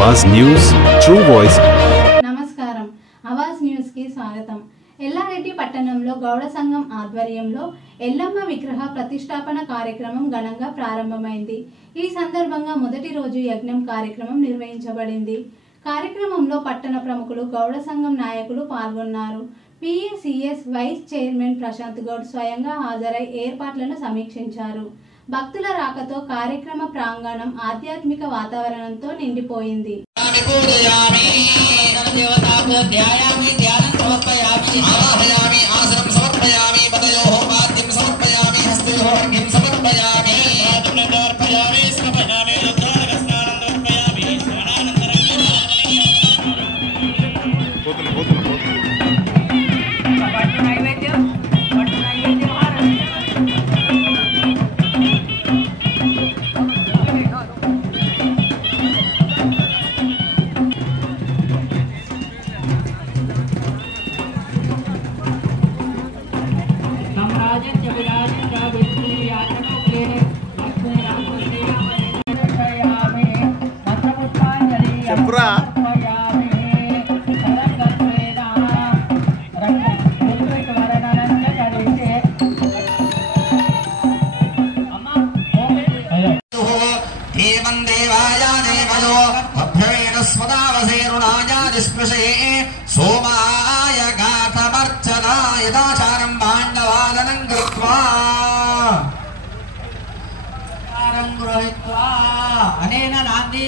आवाज news true voice. నమస్కారం Awaaz news కి స్వాగతం। ఎల్లారెడ్డి పట్టణంలో గౌడ సంఘం ఆధ్వర్యంలో ఎల్లమ్మ విగ్రహ ప్రతిష్టాపన కార్యక్రమం ఘనంగా ప్రారంభమైంది। ఈ సందర్భంగా మొదటి రోజు యజ్ఞం కార్యక్రమం నిర్వహించబడింది। కార్యక్రమంలో పట్టణ ప్రముఖులు గౌడ సంఘం నాయకులు పాల్గొన్నారు। PACS vice chairman Prashanth Goud స్వయంగా హాజరై ఏర్పాట్లను సమీక్షించారు। భక్తుల రాకతో కార్యక్రమ ప్రాంగణం ఆధ్యాత్మిక వాతావరణంతో నిండిపోయింది। सोमाय गाठमर्चनाय दाचारं पाण्डवादनं कृत्वा गृहीत्वा अनेन नाम्नी